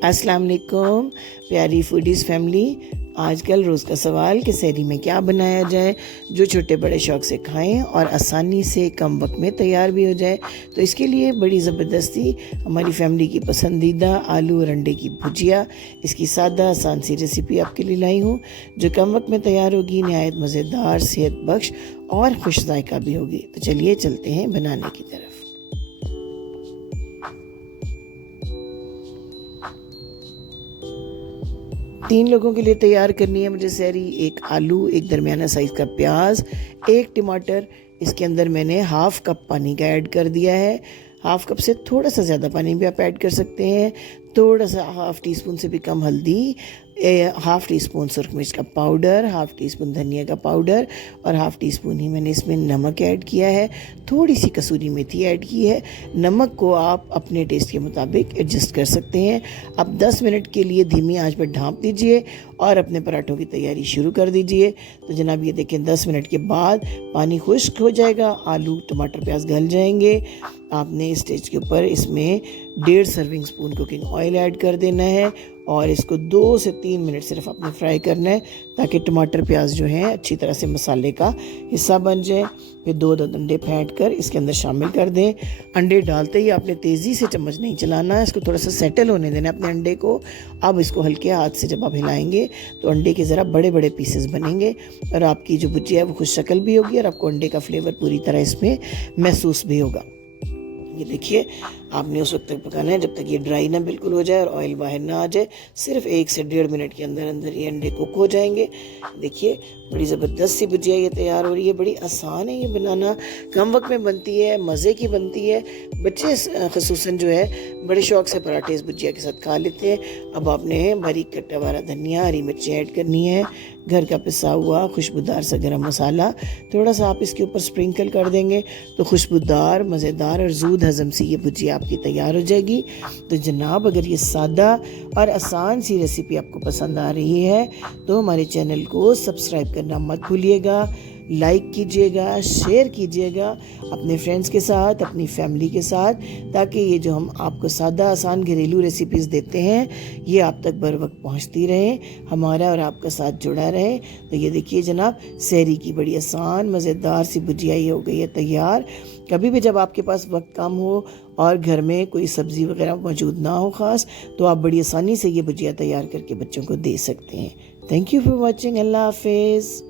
अस्सलाम वालेकुम प्यारी फूडीज़ फैमिली। आजकल रोज़ का सवाल कि सहरी में क्या बनाया जाए जो छोटे बड़े शौक़ से खाएं और आसानी से कम वक्त में तैयार भी हो जाए। तो इसके लिए बड़ी ज़बरदस्ती हमारी फैमिली की पसंदीदा आलू और अंडे की भुजिया, इसकी सादा आसान सी रेसिपी आपके लिए लाई हूँ जो कम वक्त में तैयार होगी, नहायत मज़ेदार, सेहत बख्श और खुश जायका भी होगी। तो चलिए चलते हैं बनाने की तरफ। 3 लोगों के लिए तैयार करनी है मुझे सहरी। 1 आलू, 1 दरमियाना साइज़ का प्याज, 1 टमाटर। इसके अंदर मैंने हाफ़ कप पानी का ऐड कर दिया है। हाफ़ कप से थोड़ा सा ज़्यादा पानी भी आप ऐड कर सकते हैं। थोड़ा सा हाफ़ टी स्पून से भी कम हल्दी, हाफ़ टी स्पून सुरख मिर्च का पाउडर, हाफ़ टी स्पून धनिया का पाउडर और हाफ़ टी स्पून ही मैंने इसमें नमक ऐड किया है। थोड़ी सी कसूरी मेथी ऐड की है। नमक को आप अपने टेस्ट के मुताबिक एडजस्ट कर सकते हैं। अब 10 मिनट के लिए धीमी आंच पर ढाँप दीजिए और अपने पराठों की तैयारी शुरू कर दीजिए। तो जनाब ये देखें 10 मिनट के बाद पानी खुश्क हो जाएगा, आलू टमाटर प्याज गल जाएंगे। आपने इस स्टेज के ऊपर इसमें 1.5 serving spoon cooking oil add कर देना है और इसको 2 से 3 मिनट सिर्फ आपने फ्राई करना है ताकि टमाटर प्याज जो हैं अच्छी तरह से मसाले का हिस्सा बन जाए। फिर 2 अंडे फेंट कर इसके अंदर शामिल कर दें। अंडे डालते ही आपने तेज़ी से चम्मच नहीं चलाना है, इसको थोड़ा सा सेटल होने देना अपने अंडे को। अब इसको हल्के हाथ से जब आप हिलाएंगे तो अंडे के ज़रा बड़े बड़े पीसेस बनेंगे और आपकी जो भुजिया है वो खुश शक्ल भी होगी और आपको अंडे का फ्लेवर पूरी तरह इसमें महसूस भी होगा। ये देखिए आपने उस वक्त तक पकाना है जब तक ये ड्राई ना बिल्कुल हो जाए और ऑयल बाहर ना आ जाए। सिर्फ 1 से 1.5 मिनट के अंदर अंदर ये अंडे कुक हो जाएंगे। देखिए बड़ी ज़बरदस्त सी भुजिया ये तैयार हो रही है। बड़ी आसान है ये बनाना, कम वक्त में बनती है, मज़े की बनती है। बच्चे ख़ुसूसन जो है बड़े शौक़ से पराठे इस भुजिया के साथ खा लेते हैं। अब आपने बारीक कटा हुआ धनिया, हरी मिर्ची ऐड करनी है, घर का पिसा हुआ खुशबूदार सा गरम मसाला थोड़ा सा आप इसके ऊपर स्प्रिंकल कर देंगे तो खुशबूदार, मज़ेदार और ज़ूद हज़म सी ये भुजिया आपकी तैयार हो जाएगी। तो जनाब अगर ये सादा और आसान सी रेसिपी आपको पसंद आ रही है तो हमारे चैनल को सब्सक्राइब करना मत भूलिएगा, लाइक कीजिएगा, शेयर कीजिएगा अपने फ्रेंड्स के साथ, अपनी फैमिली के साथ, ताकि ये जो हम आपको सादा आसान घरेलू रेसिपीज़ देते हैं ये आप तक बर वक्त पहुँचती रहें, हमारा और आपका साथ जुड़ा रहे। तो ये देखिए जनाब सहरी की बड़ी आसान मज़ेदार सी भुजिया ये हो गई है तैयार। कभी भी जब आपके पास वक्त कम हो और घर में कोई सब्ज़ी वगैरह मौजूद ना हो ख़ास, तो आप बड़ी आसानी से ये भुजिया तैयार करके बच्चों को दे सकते हैं। Thank you for watching. अल्लाह हाफ़िज़।